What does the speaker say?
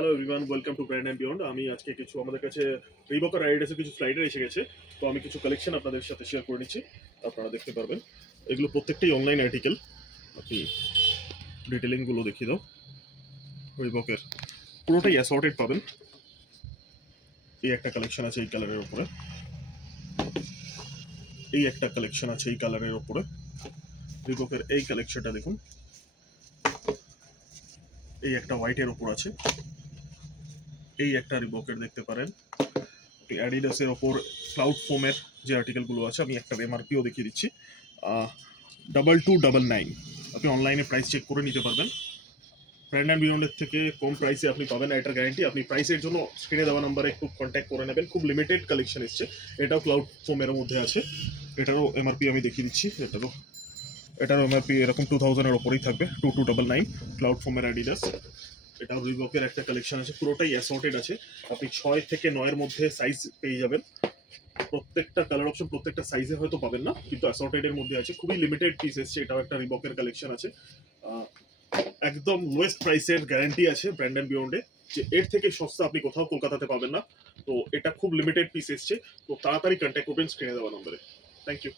Hello everyone, welcome to brand and beyond. আমি আজকে কিছু আমাদের কাছে রিবক আর অ্যাডিডাসের কিছু স্লাইডার এসে গেছে। তো আমি কিছু কালেকশন আপনাদের সাথে শেয়ার করে নিচ্ছি, আপনারা দেখতে পারবেন। এগুলো প্রত্যেকটাই অনলাইন আর্টিকেল। আপনি ডিটেলিংগুলো দেখিয়ে দাও। রিবকের পুরোটাই অ্যাসর্টেড পাবেন। এই একটা কালেকশন আছে এই কালারের উপরে, এই একটা কালেকশন আছে এই কালারের উপরে। রিবকের এই কালেকশনটা দেখুন, এই একটা হোয়াইটের উপর আছে, এই একটা রিবকের দেখতে পারেন। অ্যাডিডাসের ওপর ক্লাউড ফোমের যে আর্টিকেলগুলো আছে, আমি একটা এমআরপিও দেখিয়ে দিচ্ছি, 2299। আপনি অনলাইনে প্রাইস চেক করে নিতে পারবেন। ব্র্যান্ড অ্যান্ড বিয়ন্ডের থেকে কম প্রাইসে আপনি পাবেন না, এটার গ্যারান্টি। আপনি প্রাইসের জন্য স্ক্রিনে দেওয়া নাম্বারে একটু কন্ট্যাক্ট করে নেবেন। খুব লিমিটেড কালেকশন এসছে, এটাও ক্লাউড ফোমের মধ্যে আছে। এটারও এমআরপি আমি দেখিয়ে দিচ্ছি। এটারও এমআরপি এরকম 2000-এর ওপরেই থাকবে, 2299। ক্লাউড ফোমের অ্যাডিডাস। এটাও রিবকের একটা কালেকশন আছে, পুরোটাই অ্যাসর্টেড আছে। আপনি 6 থেকে 9-এর মধ্যে সাইজ পেয়ে যাবেন। প্রত্যেকটা কালার অপশন প্রত্যেকটা সাইজে হয়তো পাবেন না, কিন্তু অ্যাসর্টেড এর মধ্যে আছে। খুবই লিমিটেড পিস এসছে। এটাও একটা রিবকের কালেকশন আছে। একদম লোয়েস্ট প্রাইসের গ্যারান্টি আছে ব্র্যান্ড অ্যান্ড বিয়ন্ডে, যে এর থেকে সস্তা আপনি কোথাও কলকাতাতে পাবেন না। তো এটা খুব লিমিটেড পিস এসছে, তো তাড়াতাড়ি কন্ট্যাক্ট করবেন স্ক্রিনে দেওয়া নম্বরে। Thank you.